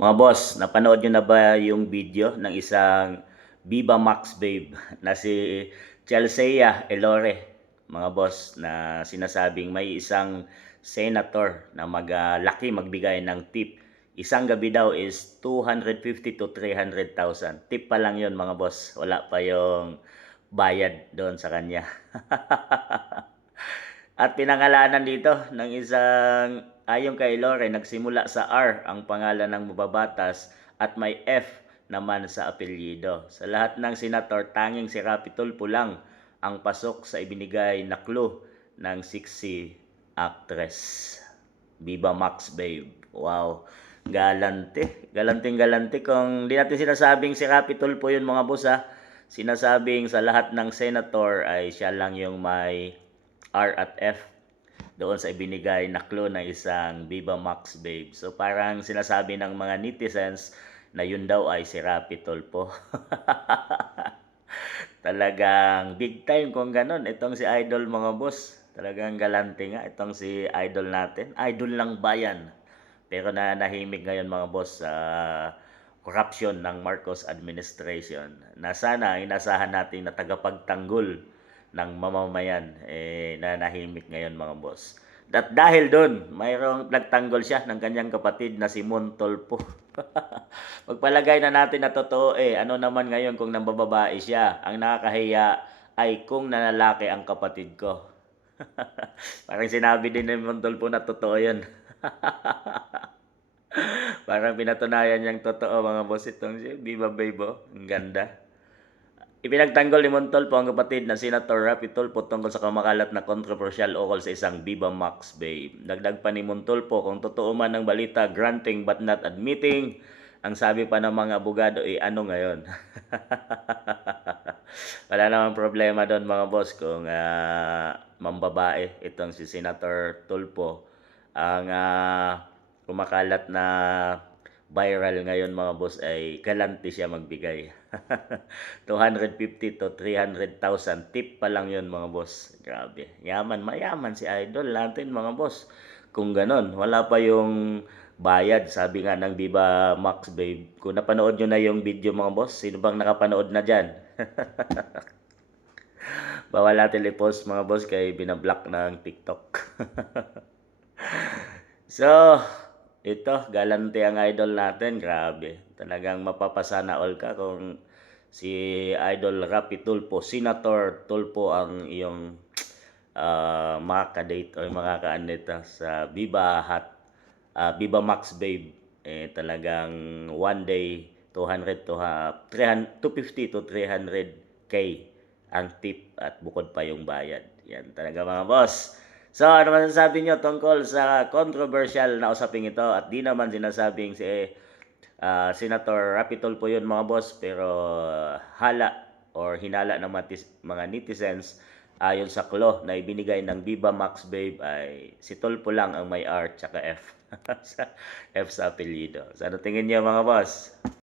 Mga boss, napanood nyo na ba yung video ng isang Viva Max babe na si Chelsea Elore, mga boss, na sinasabing may isang senator na laki magbigay ng tip. Isang gabi daw is 250 to 300,000. Tip pa lang yun, mga boss. Wala pa yung bayad doon sa kanya. At pinangalanan dito ng isang, ayon kay Lore, nagsimula sa R ang pangalan ng mababatas at may F naman sa apelyido. Sa lahat ng senator, tanging si Rapi Tulfo lang ang pasok sa ibinigay na clue ng sexy actress. Viva Max babe. Wow. Galante. Galanting-galante. Kung di natin sinasabing si Rapi Tulfo yun, mga boss, ha. Sinasabing sa lahat ng senator ay siya lang yung may R at F doon sa ibinigay na clue ng isang Viva Max babe. So parang sinasabi ng mga netizens na yun daw ay si Rapi Tulfo. Talagang big time kung ganun. Itong si Idol, mga boss. Talagang galante nga itong si Idol natin. Idol lang bayan. Pero nahimik ngayon, mga boss, sa corruption ng Marcos administration. Na sana inasahan natin na tagapagtanggol ng mamamayan, nanahimik ngayon, mga boss. At dahil doon, mayroong nagtanggol siya ng kanyang kapatid na si Mon Tolpo. Magpalagay na natin na totoo, ano naman ngayon kung nambababae siya? Ang nakakahiya ay kung nanlalaki ang kapatid ko. Parang sinabi din ni Mon Tolpo na totoo yun. Parang pinatunayan niyang totoo, mga boss, itong si Viva Babe. Ang ganda. Ipinagtanggol ni Montolpo ang kapatid na Senator Rapi Tulfo tungkol sa kumakalat na kontrobersyal ukol sa isang Viva Max babe. Dagdag pa ni Montolpo, kung totoo man ang balita, granting but not admitting. Ang sabi pa ng mga abogado, ano ngayon? Wala namang problema doon, mga boss, kung mambabae itong si Senator Tulfo. Ang kumakalat na viral ngayon, mga boss, ay galante siya magbigay. 250 to 300,000 tip pa lang yun, mga boss. Grabe, yaman, mayaman si Idol natin, mga boss. Kung ganon, wala pa yung bayad, sabi nga ng Viva Max babe. Kung napanood nyo na yung video, mga boss, sino bang nakapanood na dyan? Bawal natin i-post, mga boss, kay binablock ng TikTok. So, ito, galante ang Idol natin. Grabe, talagang mapapasana all ka kung si Idol Rapi Tulfo, Senator Tulfo, ang iyong makaka-date o makaka-anita sa Viva Max babe. Talagang one day 200 to 300, 250 to 300k ang tip at bukod pa yung bayad. Yan talaga, mga boss. So, ano man sasabi nyo tungkol sa controversial na usaping ito? At di naman sinasabing si Senator Rapi Tulfo yun, mga boss, pero hala or hinala ng mga netizens, ayon sa clue na ibinigay ng Viva Max babe, ay si Tulfo lang ang may R tsaka F. F sa apelyido. So, ano tingin nyo, mga boss?